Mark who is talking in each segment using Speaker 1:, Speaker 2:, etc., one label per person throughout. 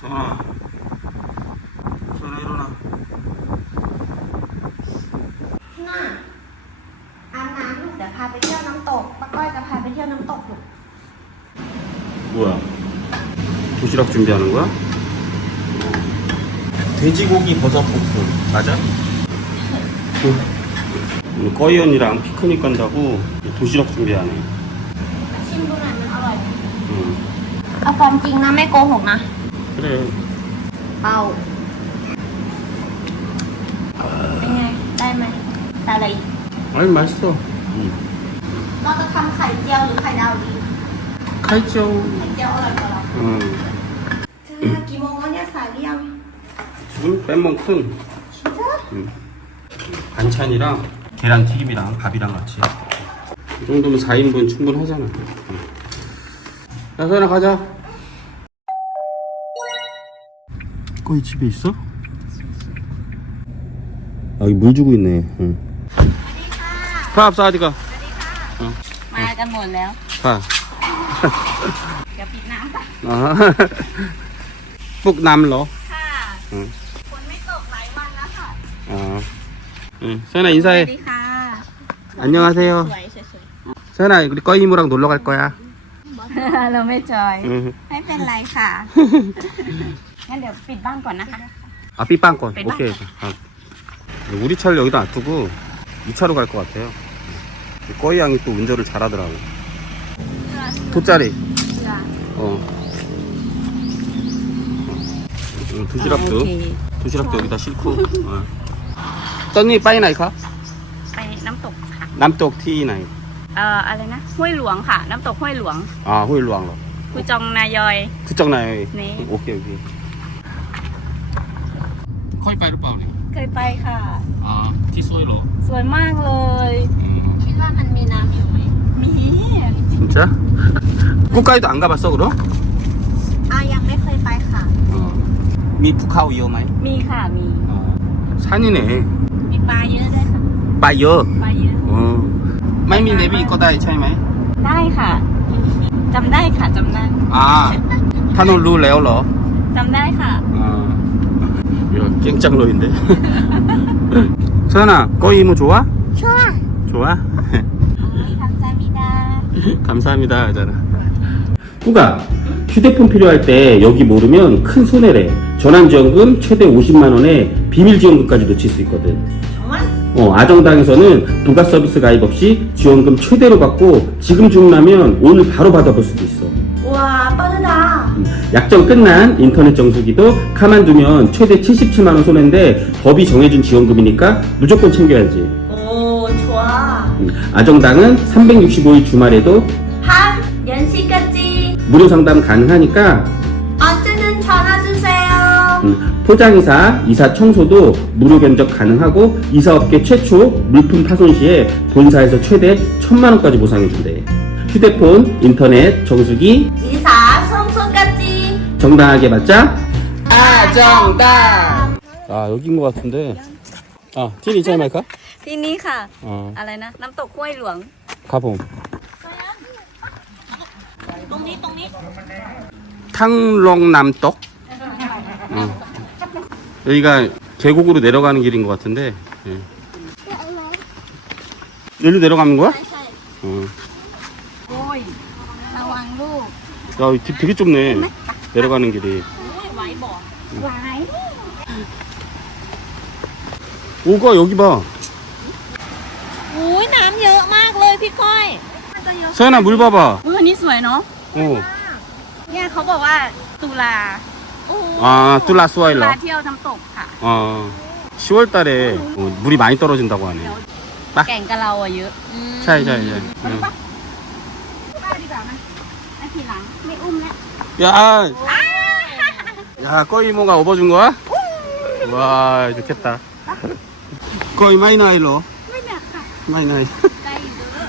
Speaker 1: 선아 선아 일어나
Speaker 2: น่ะอาบน้ำลูกเดี๋ยวพาไปเที่ยวน้ำตกป้าก้อยจะพาไปเที่ยวน้ำตกลูก
Speaker 1: 뭐야 도시락 준비하는 거야? 돼지고기 버섯 볶음 맞아? 오늘 꺼이 언니랑 피크닉 간다고 도시락 준비하네
Speaker 2: ชิมดูหน่อยมันอร่อยไหม
Speaker 1: 응.
Speaker 2: เอาความจริงนะไม่โกหกนะ
Speaker 1: 그래.
Speaker 2: 아우. 아.
Speaker 1: 아니 맛있어. 응. 반찬이랑 계란 튀김이랑 밥이랑 같이. 이 정도면 4인분 충분하잖아. 응. 야, 소연아 가자. 거의 집에 있어? 아 여기 물 주고 있네 응.
Speaker 2: สวัสดีค่ะ
Speaker 1: 가 앞서 어디가
Speaker 2: มากันหมดแล้ว
Speaker 1: 가
Speaker 2: เดี๋ยวปิดน้ำก่อน
Speaker 1: 아. 뿍 남러
Speaker 2: ค่ะ
Speaker 1: 응.
Speaker 2: ฝนไม่ตกหลายวันแล้วค่ะ
Speaker 1: 아. 응. 서연아
Speaker 2: สวั
Speaker 1: 인사해
Speaker 2: สดีค่ะ
Speaker 1: 안녕하세요
Speaker 2: สวยสวย
Speaker 1: 서연아 우리 꺼이모랑 놀러 갈 거야
Speaker 2: ๆเราไม่จอย
Speaker 1: 응.
Speaker 2: ไม่เป็นไรค่ะ งั้นเดี๋ยวปิดบ้านก่อนนะคะ
Speaker 1: 아 삐빵권
Speaker 2: 삐빵권.
Speaker 1: 오케이 아. 우리 차를 여기다 놔두고 2차로 갈 것 같아요 꺼이 양이 또 운전을 잘하더라고 돗자리
Speaker 2: เชื่อ
Speaker 1: 어. 어, 도시락도
Speaker 2: โอเค
Speaker 1: 도시락도 여기다 싣고 어. 떴니 빠이나이카
Speaker 2: ไปน้ำตกค่ะ
Speaker 1: 남쪽 티나이
Speaker 2: เอ่ออะไรนะ ห้วยหลวงค่ะ น้ำตกห้วยหลวง
Speaker 1: 아 호일루앙로
Speaker 2: คุจองนายอย
Speaker 1: 그쪽나요
Speaker 2: 네.
Speaker 1: 오케이 오케이 커이 빠이로 빠우니
Speaker 2: เคยไปค่ะ
Speaker 1: 아 티소일로
Speaker 2: สวยมากเลย คิดว่ามันมีน้ำอยู่ไหม มี
Speaker 1: 진짜? 국가에도 안 가봤어 그럼?
Speaker 2: อ่ะยังไม่เคยไปค่ะ
Speaker 1: 어. 미 북하우 이어마이?
Speaker 2: มีค่ะ มี
Speaker 1: 어. 산이네
Speaker 2: มีปลาเยอะด้วยค่ะ
Speaker 1: 빠이어
Speaker 2: ปลาเยอะ
Speaker 1: 어. 마이미 내비 거다 이 차이마이?
Speaker 2: ได้ค่ะจำได้ค่ะจำได้
Speaker 1: 아 타노 루 레올러
Speaker 2: จำได้ค่ะ
Speaker 1: 어. 야, 깽짱러인데. 서연아, 꺼이 이모 좋아? 좋아.
Speaker 2: 좋아? 감사합니다.
Speaker 1: 감사합니다 하잖아. 꾸가 휴대폰 필요할 때 여기 모르면 큰 손해래. 전환지원금 최대 50만원에 비밀지원금까지 놓칠 수 있거든. 어, 아정당에서는 부가 서비스 가입 없이 지원금 최대로 받고 지금 주문하면 오늘 바로 받아볼 수도 있어.
Speaker 2: 와, 빠
Speaker 1: 약정 끝난 인터넷 정수기도 가만두면 최대 77만원 손해인데 법이 정해준 지원금이니까 무조건 챙겨야지.
Speaker 2: 오, 좋아.
Speaker 1: 음, 아정당은 365일 주말에도
Speaker 2: 밤 10시까지
Speaker 1: 무료 상담 가능하니까
Speaker 2: 언제든 전화 주세요.
Speaker 1: 음, 포장이사, 이사 청소도 무료 견적 가능하고 이사업계 최초 물품 파손 시에 본사에서 최대 1000만원까지 보상해준대. 휴대폰, 인터넷, 정수기,
Speaker 2: 이사
Speaker 1: 정당하게 받자. 아정당. 아 여기인 것 같은데. 아 티니 차이 말까?
Speaker 2: ที่นี่ค่ะ
Speaker 1: 어
Speaker 2: อะไรนะ น้ำตกห้วยหลวง
Speaker 1: 가봄.
Speaker 2: ตรงนี้ตรงนี้
Speaker 1: 탕롱남떡. 어. 여기가 계곡으로 내려가는 길인 것 같은데. 예. 여기로 내려가는 거야?
Speaker 2: ใช่ใช่
Speaker 1: 어.
Speaker 2: โอ้ย ระวังลูก
Speaker 1: 야, 이 길 되게 좁네. 내려가는 길이.
Speaker 2: โอ้ยไหวบ่ไหว
Speaker 1: 오가 여기 봐.
Speaker 2: อุ้ยน้ำเยอะมากเลยพี่ก้อย
Speaker 1: 서연아 물 봐봐.
Speaker 2: เออนี่สวยเนาะ
Speaker 1: 어.
Speaker 2: เนี่ยเขาบอกว่าตุลาโอ้
Speaker 1: 아, 뚫라
Speaker 2: ตุ
Speaker 1: 스와일러.
Speaker 2: ลาเที่ยวน้ำตกค่ะ
Speaker 1: 어. 10월 달에 어, 물이 많이 떨어진다고 하네.
Speaker 2: แก่งกับเราอะเยอะ
Speaker 1: 차이, 차이, 차이. 응.
Speaker 2: ทีหลัง ไม่อุ้มแล้ว
Speaker 1: 야, 야, 꺼이모가 업어준 거야? 와, 좋겠다. 꺼이 마이나일로.
Speaker 2: ไม่หนักค่ะ
Speaker 1: 마이나이.
Speaker 2: ไกลอยู่เด้อ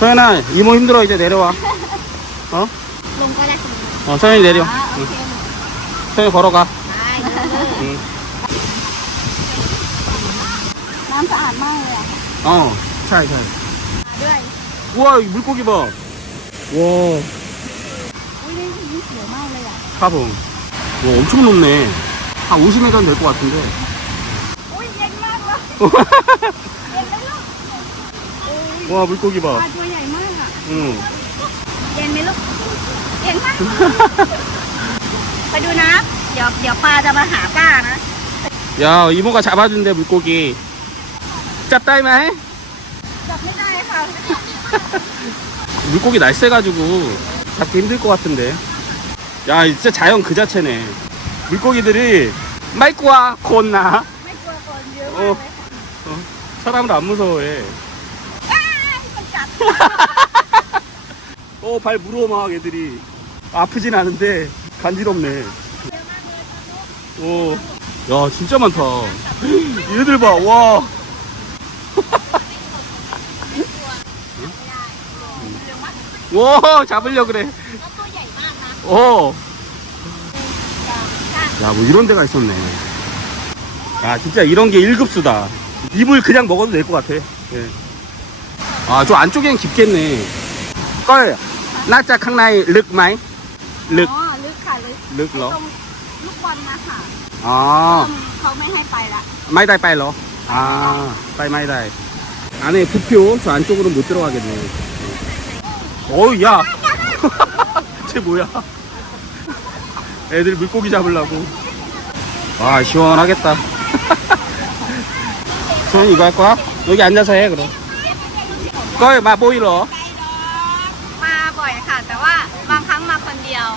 Speaker 1: 서연아, 이모 힘들어. 이제 내려와. 어?
Speaker 2: ลงก็ได้
Speaker 1: 어, 서연이 내려.
Speaker 2: อ่าโอ
Speaker 1: 응.
Speaker 2: เค
Speaker 1: 서연이 걸어가.
Speaker 2: ได้เลย
Speaker 1: 응.
Speaker 2: น้ำสะอาดมากเลยอ่ะ
Speaker 1: 어, 차이, 차이.
Speaker 2: ด้วย
Speaker 1: 우와, 이 물고기 봐. 와.
Speaker 2: อุ้ยนี่ เสียวมากเลยอ่ะ
Speaker 1: 파봉. 와, 엄청 높네. 한 50m는 될 것 같은데.
Speaker 2: อุ้ยเย็นมากเลยเย็นไหมลูกโอ้ย
Speaker 1: 와, 물고기
Speaker 2: ปลา
Speaker 1: 봐.
Speaker 2: ตัวใหญ่มากอ่ะ
Speaker 1: 응.
Speaker 2: เย็นไหมลูกเย็นมาก ไปดูนะ เดี๋ยวเดี๋ยวปลาจะมาหาก้านะ
Speaker 1: 야, 이모가 잡아준대, 물고기. 짭다이마이?
Speaker 2: จับไม่ได้ค่ะ
Speaker 1: 물고기 날쌔가지고 잡기 힘들 것 같은데. 야 진짜 자연 그 자체네. 물고기들이 말꾸와 콘나.
Speaker 2: 어, 어,
Speaker 1: 사람을 안 무서워해. 어발 무러워 막 애들이. 아프진 않은데 간지럽네. 어. 오야 진짜 많다. 얘들 봐와. 와, 잡으려 그래.
Speaker 2: ตัวใหญ่มากนะ
Speaker 1: 어.
Speaker 2: ก้า
Speaker 1: 야, 뭐 이런 데가 있었네. 야, 진짜 이런 게 1급수다. 입을 그냥 먹어도 될 것 같아. 예. 아, 저 안쪽에는 깊겠네. 꺼요. 나짜 캉나이 륵 마이?
Speaker 2: อ๋
Speaker 1: 륵,
Speaker 2: อลึกค่ะลึก
Speaker 1: 륵
Speaker 2: ตร
Speaker 1: 러?
Speaker 2: งลูกบอลนะคะ
Speaker 1: 아,
Speaker 2: เขาไม่ให้ไปละ
Speaker 1: 마이다이 빠이러? 아, 빠이 마이다이. 안에 부표, 저 안쪽으로 못 들어가겠네. 어우, 야. 쟤 뭐야? 애들 물고기 잡으려고. 와, 시원하겠다. 소연 이거 할 거야? 여기 앉아서 해, 그럼. 꺼이, 마, 보이러.
Speaker 2: มาบ่อยค่ะ แต่ว่าบางครั้งมาคนเดียว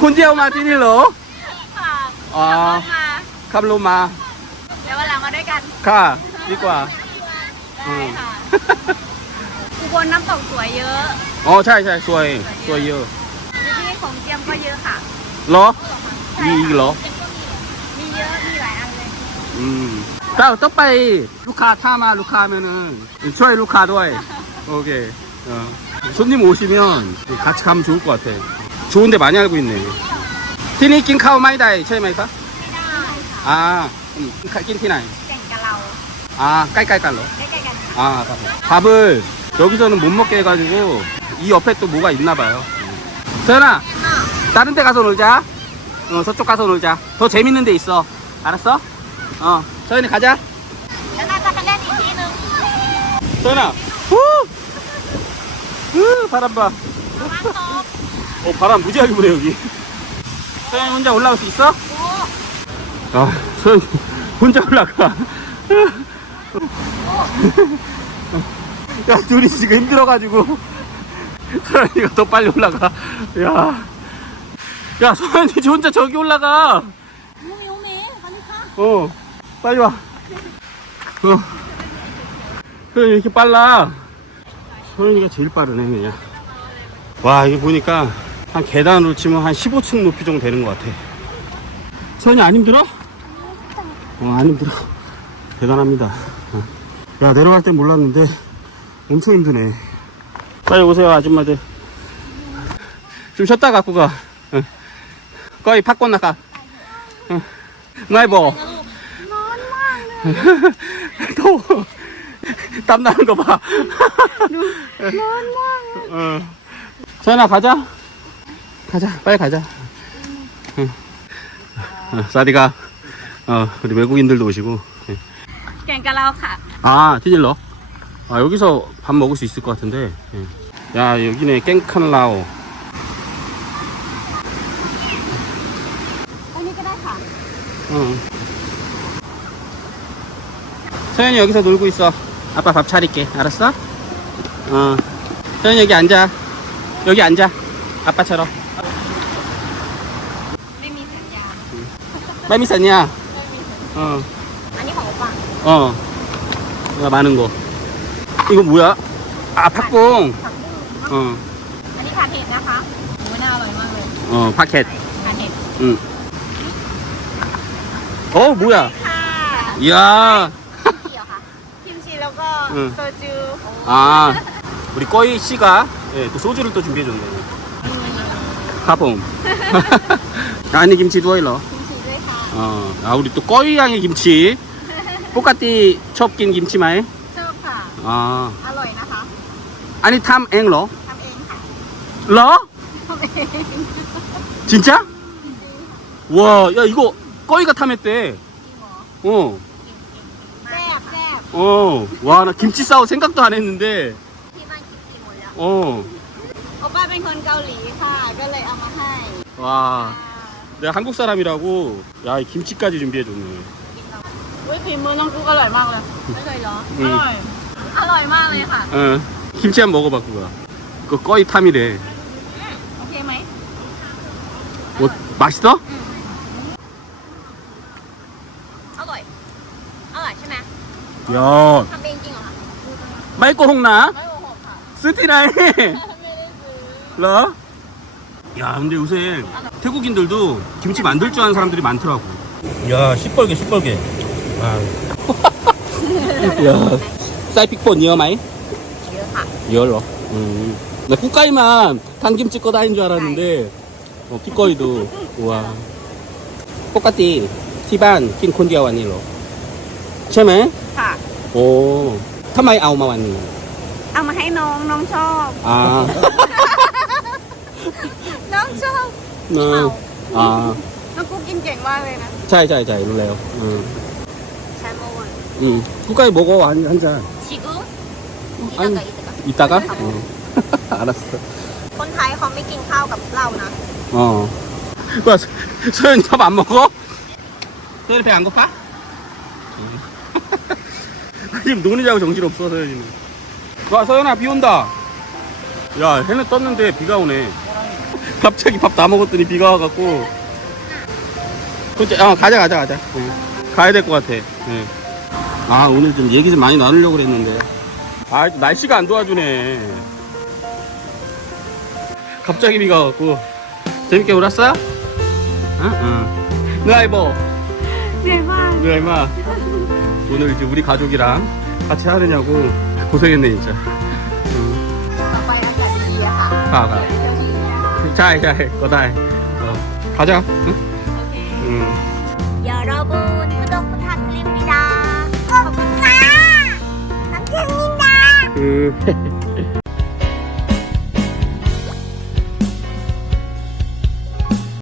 Speaker 1: 콘디아오 마티닐러.
Speaker 2: ค่ะ
Speaker 1: อ่า
Speaker 2: ขับรถมา
Speaker 1: 캄로마.
Speaker 2: เดี๋ยววันหลังมาด้วยกัน
Speaker 1: 가. 이과.
Speaker 2: ได้ค่ะอุ บลน้ำตกสวยเยอะ
Speaker 1: 어, 잘, 잘, 수아해. 수아이요.
Speaker 2: ที่ของเจียมก็เยอะค่ะ
Speaker 1: 러? 이, 이 러?
Speaker 2: มีเยอะ มีหลายอันเลย
Speaker 1: 음. 자, 떡바이 루카 타마 루카 하면은 저희 루카 도이. 오케이. 어. 손님 오시면 같이 가면 좋을 것 같아. 좋은데 많이 알고 있네. 티니 낀카오 마이다이 체마이카?
Speaker 2: ไม่ได้ค่ะ
Speaker 1: 아, 음, 낀 티나이.
Speaker 2: แก่งกะเรา
Speaker 1: 아, 깔깔깔로.
Speaker 2: ใกล้ๆกันค่ะ
Speaker 1: 아, 밥을 여기서는 못 먹게 해가지고 이 옆에 또 뭐가 있나봐요. 서연아 다른 데 가서 놀자. 어, 서쪽 가서 놀자. 더 재밌는 데 있어. 알았어? 어 서연이 가자. 서연아. 후! 후 바람 봐. 어, 바람 무지하게 불어 여기. 서연이 혼자 올라올 수 있어? 아 서연이 혼자 올라가. 어. 야 둘이 지금 힘들어가지고. 서현이가 더 빨리 올라가. 야. 야 서현이 혼자 저기 올라가.
Speaker 2: 오메 오메. 빨리 가
Speaker 1: 어. 빨리 와. 어. 서현이 이렇게 빨라? 서현이가 제일 빠르네 그냥. 와 이게 보니까 한 계단으로 치면 한 15층 높이 정도 되는 것 같아. 서현이 안 힘들어? 어, 안 힘들어. 대단합니다. 어. 야 내려갈 땐 몰랐는데 엄청 힘드네. 빨리 오세요 아줌마들. 좀 쉬었다 갖고 가. 응. 거의 바꿔 나가.
Speaker 2: 나이버
Speaker 1: 더땀 나는 거봐. 서연아 가자. 가자 빨리 가자. 어, 사디가. 어, 우리 외국인들도 오시고. 아 티질러? 아 여기서 밥 먹을 수 있을 것 같은데. 예. 야 여기네 깽칸라오. 응. 서현이 여기서 놀고 있어. 아빠 밥 차릴게. 알았어? 어. 서현이 여기 앉아. 여기 앉아. 아빠처럼.
Speaker 2: 마미산이야. 마미산이야?
Speaker 1: 어.
Speaker 2: 아니 오빠.
Speaker 1: 어. 어 많은 거. 이거 뭐야? 아, 팥붕.
Speaker 2: ผักบุ้ง
Speaker 1: 어.
Speaker 2: อันนี้ผัดเห็ดนะคะโอ้น่าอร่อยมากเลย
Speaker 1: 어, 파켓.
Speaker 2: ผัดเห็ด
Speaker 1: 응. 어, 뭐야?
Speaker 2: ค่ะ
Speaker 1: 이야.
Speaker 2: เกี่ยวค่ะคิมชีแล้วก็
Speaker 1: อืม
Speaker 2: โซจู
Speaker 1: 아, 우리 꺼이 씨가 예, 또 소주를 또 준비해줬네. 카봉. 아니 김치 두어일러.
Speaker 2: คิมชีด้วยค่ะ
Speaker 1: 어, 아 우리 또 꺼이 양의 김치. 똑같이 첩긴 김치마에.
Speaker 2: ชอบค่ะ
Speaker 1: 아,
Speaker 2: อร่อยนะคะ
Speaker 1: 아니 탐 앵러.
Speaker 2: ทำเองค่ะ
Speaker 1: 러?
Speaker 2: ทำเอง
Speaker 1: 진짜? 와, 야 이거 꺼이가 탐했대. 어,
Speaker 2: แซ่บแซ่บ
Speaker 1: 어, 와 나 김치 싸우 생각도 안 했는데,
Speaker 2: ที่บ้านกินกินหมดแล้ว
Speaker 1: 어,
Speaker 2: โอป้าเป็นคนเกาหลีค่ะ ก็เลยเอามาให้
Speaker 1: 와, 내가 한국 사람이라고, 야 이 김치까지 준비해줬네.
Speaker 2: อุ้ยฝีมือน้องกุ๊กอร่อยมากเลย ไม่เคยเหรอ
Speaker 1: อื
Speaker 2: อ
Speaker 1: ม
Speaker 2: ร่อย อร่อยมากเลยค่ะ
Speaker 1: 어, 김치 한번 먹어봐 그거. 그 꺼이 탐이래.
Speaker 2: โอเคไหม
Speaker 1: 뭐 맛있어?
Speaker 2: อร่อย อร่อยใช่ไหม
Speaker 1: 야,
Speaker 2: ทำเองจริงเหรอคะ
Speaker 1: 말꼬 홍나?
Speaker 2: ไม่โกหกค่ะ
Speaker 1: 스티나이.
Speaker 2: ไม่ได้ซื้อ
Speaker 1: 러? 야, 근데 요새 태국인들도 김치 만들 줄 아는 사람들이 많더라고. 야, 시뻘게, 시뻘게. 아. 야, 사이픽폰 니어마이?
Speaker 2: เยอะค่ะ
Speaker 1: 열어. 음. 나 국가이만 당김치 꺼 다닌 줄 알았는데, 어, 끼꺼이도, 우와. 똑같이, 티반, 킹콘디아 와니로. 처음에?
Speaker 2: ค่ะ
Speaker 1: 오, 타마이 아우마 와니.
Speaker 2: เอามาให้น้อง น้องชอบ
Speaker 1: 아,
Speaker 2: น้องชอบ
Speaker 1: 어, 아,
Speaker 2: น้องกุ๊กกินเก่งมากเลยนะ
Speaker 1: 자이, 자이, 자이, 놀래요. 응.
Speaker 2: ใช้โมวัน
Speaker 1: 응. 국가이 먹어, 한, 한 잔.
Speaker 2: ชิกุ
Speaker 1: อัน 이따가? 어. 알았어.
Speaker 2: คนไทยเขาไม่กินข้าวกับเรานะ
Speaker 1: 어. 뭐야, 서- 서현이 밥 안 먹어? 서현이 배 안 고파? 응. 지금 노느냐고 정신없어, 서현이는. 와, 서현아, 비 온다. 야, 해는 떴는데 비가 오네. 갑자기 밥 다 먹었더니 비가 와갖고. 그치, 어, 가자, 가자, 가자. 응. 가야 될 것 같아. 응. 아 오늘 좀 얘기 좀 많이 나누려고 그랬는데 아 날씨가 안 도와주네 갑자기 비가 왔고 재밌게 울었어? 응응
Speaker 2: 누아이보
Speaker 1: 누아이마 오늘 이제 우리 가족이랑 같이 하느냐고 고생했네 진짜 가가 자, 자, 거다이 가자 응? 그.